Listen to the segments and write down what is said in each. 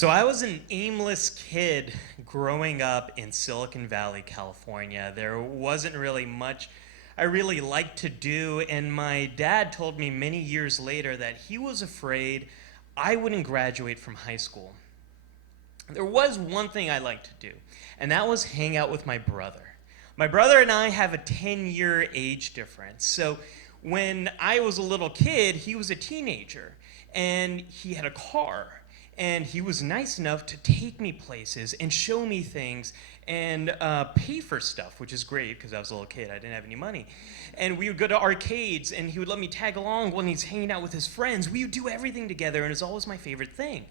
So I was an aimless kid growing up in Silicon Valley, California. There wasn't really much I really liked to do, and my dad told me many years later that he was afraid I wouldn't graduate from high school. There was one thing I liked to do, and that was hang out with my brother. My brother and I have a 10-year age difference. So when I was a little kid, he was a teenager, and he had a car. And he was nice enough to take me places and show me things and pay for stuff, which is great because I was a little kid. I didn't have any money. And we would go to arcades, and he would let me tag along when he's hanging out with his friends. We would do everything together, and it was always my favorite thing.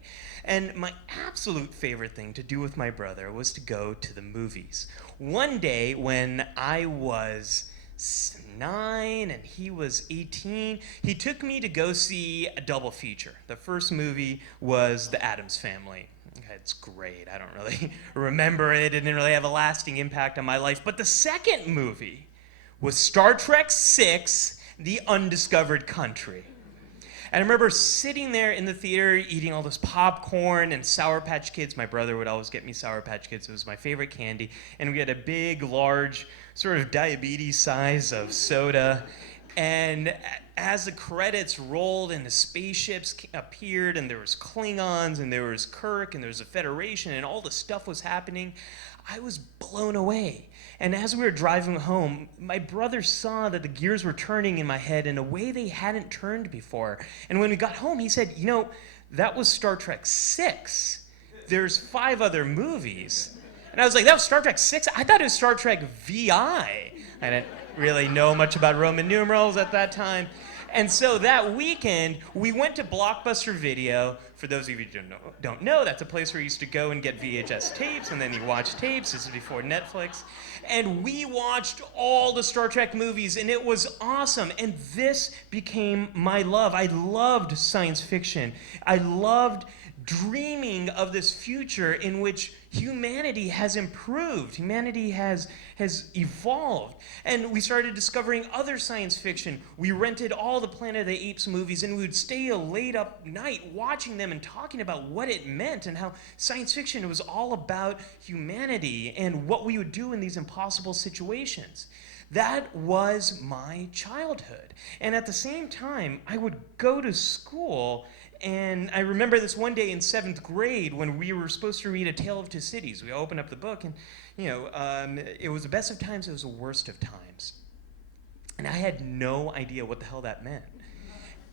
And my absolute favorite thing to do with my brother was to go to the movies. One day when I was 9 and he was 18, he took me to go see a double feature. The first movie was The Addams Family. Okay, it's great. I don't really remember it. It didn't really have a lasting impact on my life. But the second movie was Star Trek VI, The Undiscovered Country. And I remember sitting there in the theater eating all this popcorn and Sour Patch Kids. My brother would always get me Sour Patch Kids. It was my favorite candy. And we had a big, large, sort of diabetes size of soda. And as the credits rolled and the spaceships appeared and there was Klingons and there was Kirk and there was a Federation and all the stuff was happening, I was blown away. And as we were driving home, my brother saw that the gears were turning in my head in a way they hadn't turned before. And when we got home, he said, that was Star Trek VI. There's 5 other movies. And I was like, that was Star Trek VI? I thought it was Star Trek VI. I didn't really know much about Roman numerals at that time. And so that weekend, we went to Blockbuster Video. For those of you who don't know, that's a place where you used to go and get VHS tapes, and then you watch tapes. This is before Netflix. And we watched all the Star Trek movies, and it was awesome. And this became my love. I loved science fiction. I loved dreaming of this future in which humanity has improved, humanity has evolved. And we started discovering other science fiction. We rented all the Planet of the Apes movies, and we would stay late up night watching them and talking about what it meant and how science fiction was all about humanity and what we would do in these impossible situations. That was my childhood. And at the same time, I would go to school, and I remember this one day in 7th grade when we were supposed to read A Tale of Two Cities. We opened up the book, and it was the best of times, it was the worst of times. And I had no idea what the hell that meant.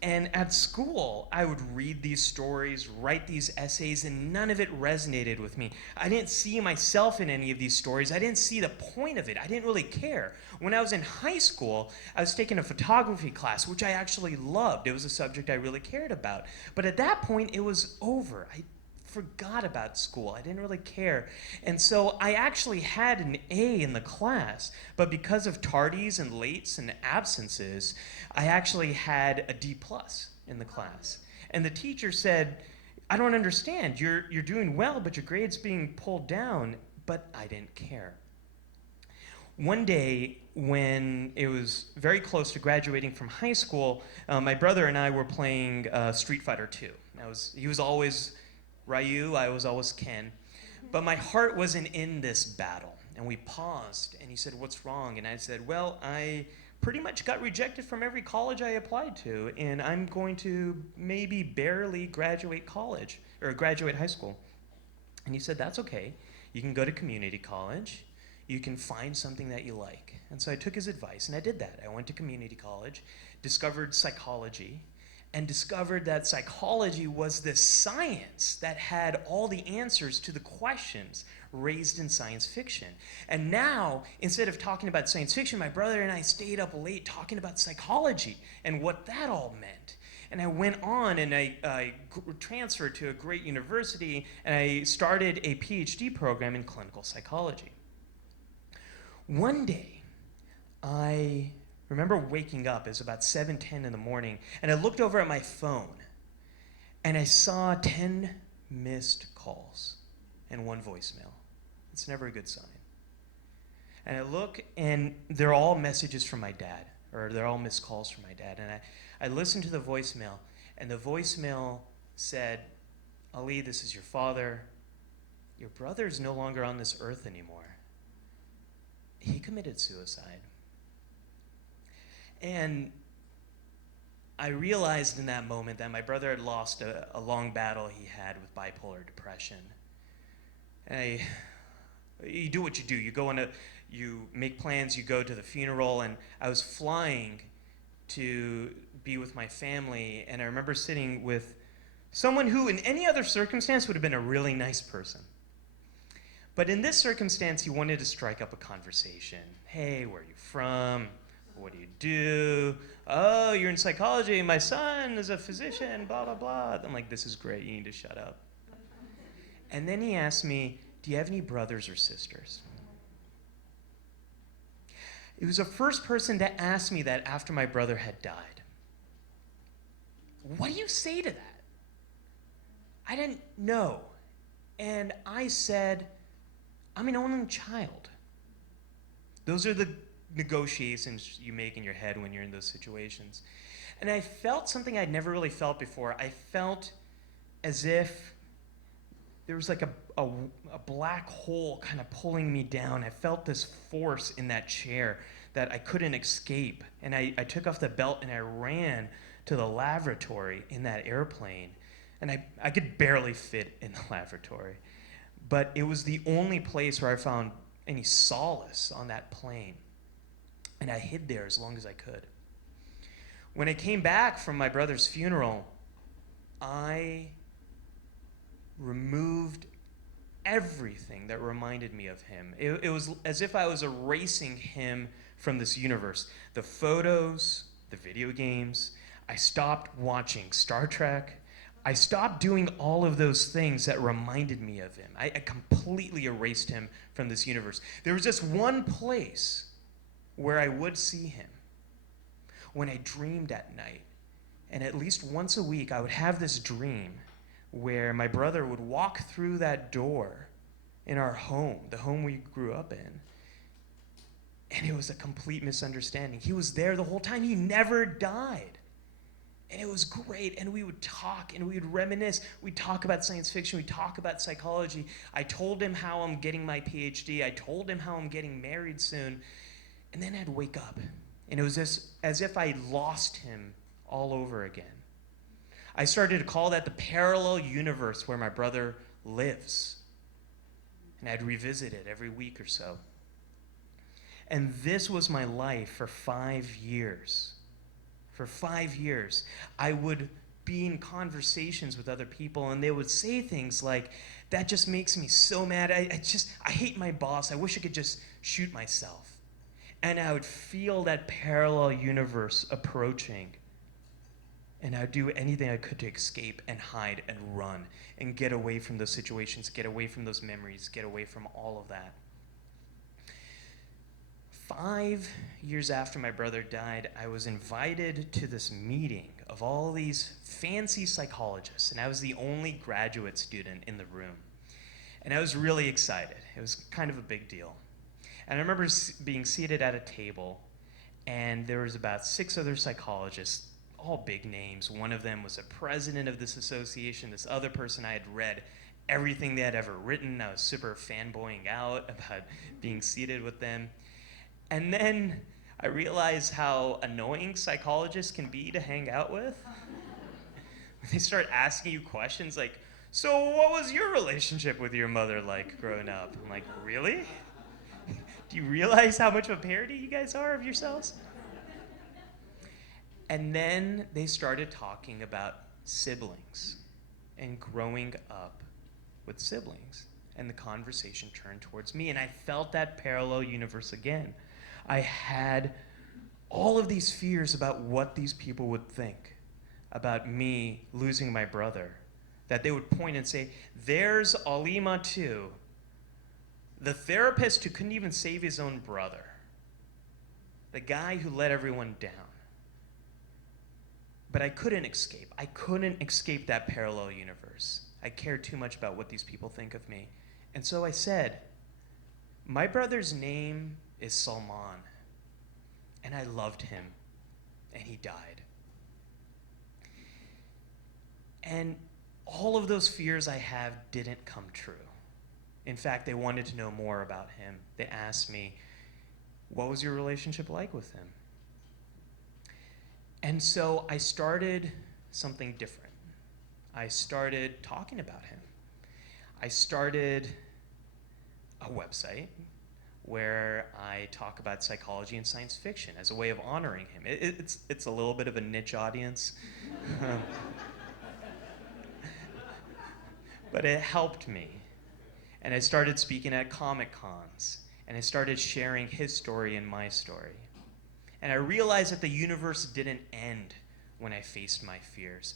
And at school, I would read these stories, write these essays, and none of it resonated with me. I didn't see myself in any of these stories. I didn't see the point of it. I didn't really care. When I was in high school, I was taking a photography class, which I actually loved. It was a subject I really cared about. But at that point, it was over. I forgot about school. I didn't really care. And so I actually had an A in the class, but because of tardies and lates and absences, I actually had a D plus in the class. And the teacher said, I don't understand. You're doing well, but your grade's being pulled down. But I didn't care. One day, when it was very close to graduating from high school, my brother and I were playing Street Fighter 2. He was always Ryu, I was always Ken. But my heart wasn't in this battle. And we paused, and he said, what's wrong? And I said, well, I pretty much got rejected from every college I applied to, and I'm going to maybe barely graduate college, or graduate high school. And he said, that's okay. You can go to community college. You can find something that you like. And so I took his advice, and I did that. I went to community college, discovered psychology, and discovered that psychology was this science that had all the answers to the questions raised in science fiction. And now, instead of talking about science fiction, my brother and I stayed up late talking about psychology and what that all meant. And I went on and I transferred to a great university, and I started a PhD program in clinical psychology. One day, I remember waking up, it was about 7:10 in the morning, and I looked over at my phone, and I saw 10 missed calls and 1 voicemail. It's never a good sign. And I look, and they're all messages from my dad, or they're all missed calls from my dad. And I listened to the voicemail, and the voicemail said, Ali, this is your father. Your brother is no longer on this earth anymore. He committed suicide. And I realized in that moment that my brother had lost a long battle he had with bipolar depression. And you do what you do. You make plans, you go to the funeral, and I was flying to be with my family, and I remember sitting with someone who in any other circumstance would have been a really nice person. But in this circumstance, he wanted to strike up a conversation. Hey, where are you from? What do you do? Oh, you're in psychology. My son is a physician, blah, blah, blah. I'm like, this is great. You need to shut up. And then he asked me, do you have any brothers or sisters? It was the first person to ask me that after my brother had died. What do you say to that? I didn't know. And I said, I'm an only child. Those are the negotiations you make in your head when you're in those situations. And I felt something I'd never really felt before. I felt as if there was like a black hole kind of pulling me down. I felt this force in that chair that I couldn't escape. And I took off the belt and I ran to the lavatory in that airplane. And I could barely fit in the lavatory. But it was the only place where I found any solace on that plane. And I hid there as long as I could. When I came back from my brother's funeral, I removed everything that reminded me of him. It was as if I was erasing him from this universe. The photos, the video games. I stopped watching Star Trek. I stopped doing all of those things that reminded me of him. I completely erased him from this universe. There was just one place where I would see him, when I dreamed at night. And at least once a week, I would have this dream where my brother would walk through that door in our home, the home we grew up in. And it was a complete misunderstanding. He was there the whole time. He never died. And it was great, and we would talk, and we would reminisce. We'd talk about science fiction. We'd talk about psychology. I told him how I'm getting my PhD. I told him how I'm getting married soon. And then I'd wake up, and it was as if I lost him all over again. I started to call that the parallel universe where my brother lives. And I'd revisit it every week or so. And this was my life for 5 years. For 5 years, I would be in conversations with other people, and they would say things like, that just makes me so mad. I hate my boss. I wish I could just shoot myself. And I would feel that parallel universe approaching. And I would do anything I could to escape and hide and run and get away from those situations, get away from those memories, get away from all of that. 5 years after my brother died, I was invited to this meeting of all these fancy psychologists, and I was the only graduate student in the room. And I was really excited. It was kind of a big deal. And I remember being seated at a table, and there was about 6 other psychologists, all big names. One of them was a president of this association. This other person, I had read everything they had ever written. I was super fanboying out about being seated with them. And then I realized how annoying psychologists can be to hang out with. They start asking you questions like, so what was your relationship with your mother like growing up? I'm like, really? Do you realize how much of a parody you guys are of yourselves? And then they started talking about siblings and growing up with siblings. And the conversation turned towards me, and I felt that parallel universe again. I had all of these fears about what these people would think about me losing my brother. That they would point and say, there's Ali Mattu, the therapist who couldn't even save his own brother. The guy who let everyone down. But I couldn't escape. I couldn't escape that parallel universe. I cared too much about what these people think of me. And so I said, my brother's name is Salman, and I loved him, and he died. And all of those fears I have didn't come true. In fact, they wanted to know more about him. They asked me, what was your relationship like with him? And so I started something different. I started talking about him. I started a website where I talk about psychology and science fiction as a way of honoring him. It's a little bit of a niche audience. But it helped me. And I started speaking at Comic Cons, and I started sharing his story and my story. And I realized that the universe didn't end when I faced my fears.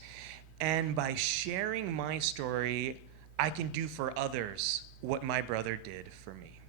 And by sharing my story, I can do for others what my brother did for me.